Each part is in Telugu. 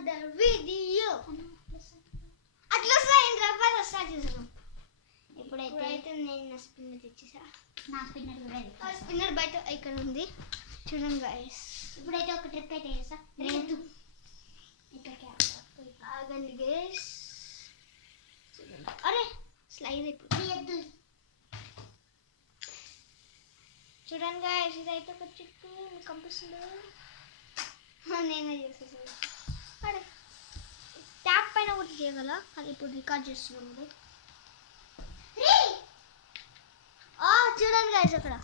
another video. అట్లా స్టార్ట్ చేసాను. ఇప్పుడైతే నేను నా స్పిన్నర్ తెచ్చేసా. నా స్పిన్నర్ కూడా స్పిన్నర్ బయట ఇక్కడ ఉంది చూడండి గైస్. ఇప్పుడైతే ఒక ట్రిప్ అయితే చేస్తా. లేదు ఆగండి గైస్. అరే స్లైడ్ అయిపోయింది. చూడండి గైస్, ఇదైతే ఒక ట్రిక్ మీకు కనిపిస్తుంది. నేనే చేసేసాను. అరే ట్యాప్ పైన ఒకటి చేయగల, అది ఇప్పుడు రికార్డ్ చేస్తున్నాము. చూడండి గైస్, అక్కడ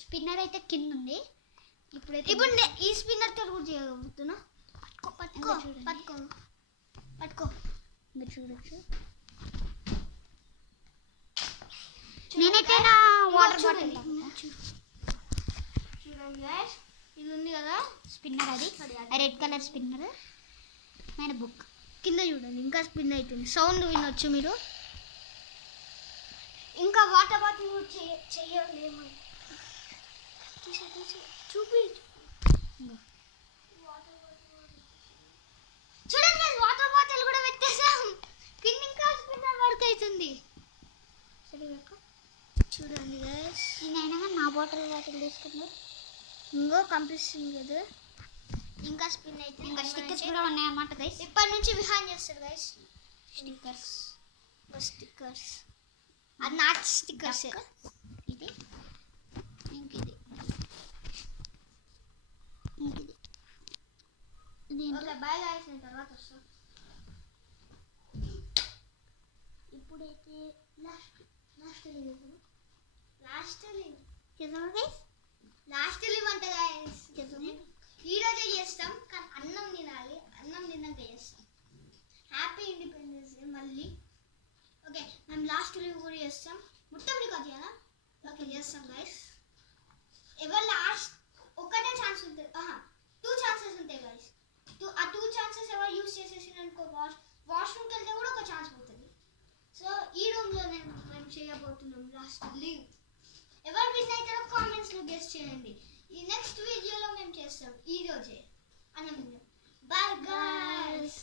స్పిన్నర్ అయితే కింద ఉంది. ఇప్పుడు ఈ స్పిన్నర్ తో కూడా చేయగలుగుతున్నా. పట్టుకో పట్టుకో పట్టుకో, మీరు చూడొచ్చు. నేనైతే నా వాటర్ బాటిల్ చూడండి గైస్, ఇది ఉంది కదా స్పిన్నర్, అది రెడ్ కలర్ స్పిన్నర్. నేను బుక్ కింద చూడండి, ఇంకా స్పిన్ అవుతుంది. సౌండ్ వినొచ్చు మీరు. ఇంకా వాటర్ బాటిల్ కూడా చెయ్యలేము. చూపి చూడండి, వాటర్ బాటిల్ కూడా పెట్టేసాం. కింద ఇంకా స్పిన్నర్ వర్క్ అవుతుంది. చూడండి గైస్, నేనైనా నా బాటిల్ తీసుకున్నా. ఇంకో కనిపిస్తుంది కదా, ఇంకా స్పిన్ అయితే. ఇంకా స్టిక్కర్స్ కూడా ఉన్నాయన్నమాట గైస్. ఇప్పటి నుంచి విహాన్ చేస్తారు గైస్. స్టిక్కర్స్ అది నాట్ స్టిక్కర్స్. ఇది ఇంకిది ఓకే బాయ్ గైస్, నేను తర్వాత వస్తాను. ఇప్పుడైతే లాస్ట్ లీవ్ అంట గైస్. ఈరోజే చేస్తాం, కానీ అన్నం తినాలి. అన్నం తిన్నాక చేస్తాం. హ్యాపీ ఇండిపెండెన్స్ డే మళ్ళీ. ఓకే, మేము లాస్ట్ లీవ్ కూడా చేస్తాం. మొత్తం రికార్డ్ చేయాలా? ఓకే చేస్తాం గైస్. ఎవరు లాస్ట్ ఒకటే ఛాన్స్ ఉంటుంది, 2 ఛాన్సెస్ ఉంటాయి గైస్. ఆ 2 ఛాన్సెస్ ఎవరు యూజ్ చేసేసిననుకో వాష్రూమ్కి వెళ్తే కూడా ఒక ఛాన్స్ పోతుంది. సో ఈ రూమ్లో మేము చేయబోతున్నాం లాస్ట్ లీవ్. ఎవరు విన్ అవుతారో కామెంట్స్లో గెస్ట్ చేయండి. ఈ నెక్స్ట్ వీడియోలో మేము చేస్తాం. ఈరోజే అన్నం. Bye guys.